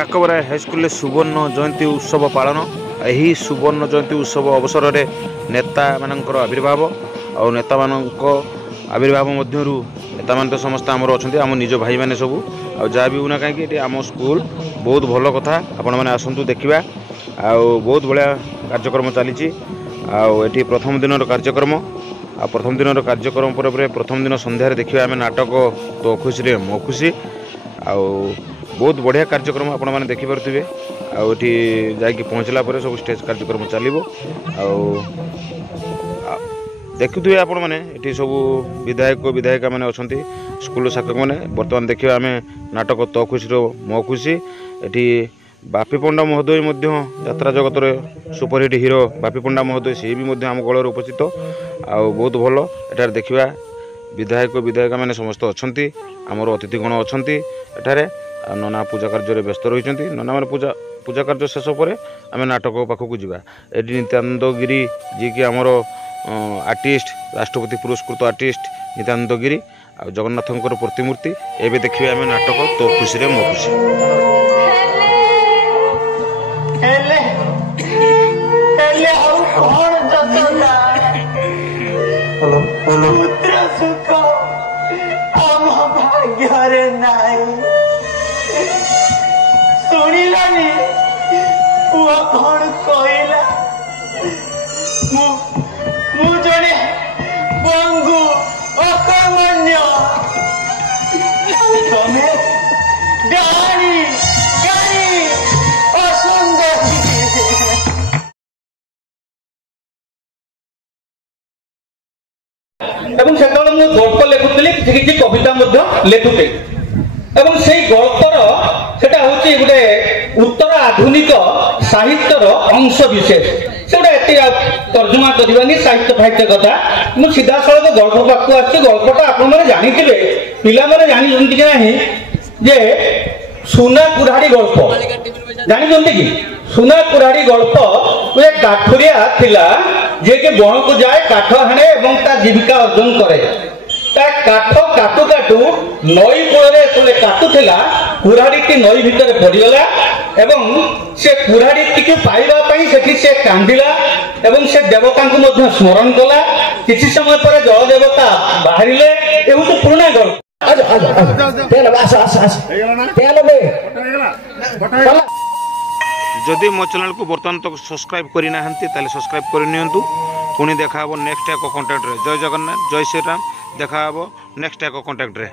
काकबरा high school सुवर्ण जयंती उत्सव पालन यही सुवर्ण जयंती उत्सव अवसर में नेता मानकर आविर्भाव और नेता मानक आविर्भाव मध्यरु नेता मान तो समस्त आमर अच्छा आम निज भाई मैंने सब आ जहाँ भी होना कहीं आम स्कूल बहुत भल कथा आपण मैंने आसतु देखा बहुत बढ़िया कार्यक्रम चली आठी प्रथम दिन कार्यक्रम आ प्रथम दिन कार्यक्रम पर प्रथम दिन संध्यार देखा आम नाटक तो खुशी रे मो खुशी बहुत बढ़िया कार्यक्रम आपण मैंने देखिपे आठी जाकि पहुँचला सब स्टेज कार्यक्रम चलो देखुए आपण मैंने ये सब विधायक विधायिका मैंने अच्छा स्कूल शाखक मैंने बर्तमान देखिए आम नाटक तो खुशी मो खुशी ये बापी पंडा महोदय यात्रा जगत सुपरहिट हिरो बापी पंडा महोदय सी भी आम गलर उपस्थित बहुत भल एटार देखा विधायक विधायिका मैंने समस्त अच्छा आमर अतिथिगण अच्छा एठारे नना पूजा कार्य व्यस्त रही नना मैंने पूजा कार्य शेष पर आम नाटक पाखक जा नित्यानंद गिरी जी कि आमर आर्टिस्ट राष्ट्रपति पुरस्कृत आर्टिस्ट नित्यानंद गिरी आ जगन्नाथंकर प्रतिमूर्ति एवं देखिए आम नाटक तो खुशी रे मो खुशी शुणिलानी पुआ कौन कहला मुझे बंगु अकर्मण्य तुम्हें डाणी डाणी असुंदर এবং সেতବେଳେ ମୁଁ ଗଳ୍ପ ଲେଖୁଥିଲି କିଛି କିଛି କବିତା ମଧ୍ୟ ଲେଖୁଥିଲି ଏବଂ ସେଇ ଗଳ୍ପର ସେଟା ହେଉଛି ଗୋଟେ ଉତ୍ତର ଆଧୁନିକ ସାହିତ୍ୟର ଅଂଶ ବିଶେଷ ସେଟା ଏତେ ତର୍ଜମା କରିବାନି ସାହିତ୍ୟ ଫାହିତ୍ୟ କଥା ମୁଁ ସିଧାସଳଖ ଗଳ୍ପ ପାଖକୁ ଆସିଛି ଗଳ୍ପଟା ଆପଣମାନେ ଜାଣିଥିବେ ପିଲାମାନେ ଜାଣିଛନ୍ତି କି ନାହିଁ ଯେ ସୁନା କୁରାଢ଼ୀ ଗଳ୍ପ ଜାଣିଛନ୍ତି କି ସୁନା କୁରାଢ଼ୀ ଗଳ୍ପ ଗୋଟେ କାଠୁରିଆ ଥିଲା ଯିଏକି ବଣକୁ ଯାଏ କାଠ ହାଣେ ଏବଂ ତା ଜୀବିକା ଅର୍ଜନ କରେ ତା କାଠ କାଟୁ କାଟୁ ନଈ କୂଳରେ ଯେତେବେଳେ କାଟୁଥିଲା କୁରାଢ଼ୀଟି ନଈ ଭିତରେ ପଡ଼ିଗଲା ଏବଂ ସେ କୁରାଢ଼ୀଟିକୁ ପାଇବା ପାଇଁ ସେଠି ସେ କାନ୍ଦିଲା ଏବଂ ସେ ଦେବତାଙ୍କୁ ମଧ୍ୟ ସ୍ମରଣ କଲା କିଛି ସମୟ ପରେ ଜଳ ଦେବତା ବାହାରିଲେ ଏ ହେଉଛି ପୁରୁଣା ଗଳ୍ପ जदि मो चैनल को बर्तमान तक सब्सक्राइब करना सब्सक्राइब करनी पुणी देखा नेक्स्ट एक कंटेंट रे जय जगन्नाथ जय श्री राम देखा नेक्स्ट एक कंटेंट रे।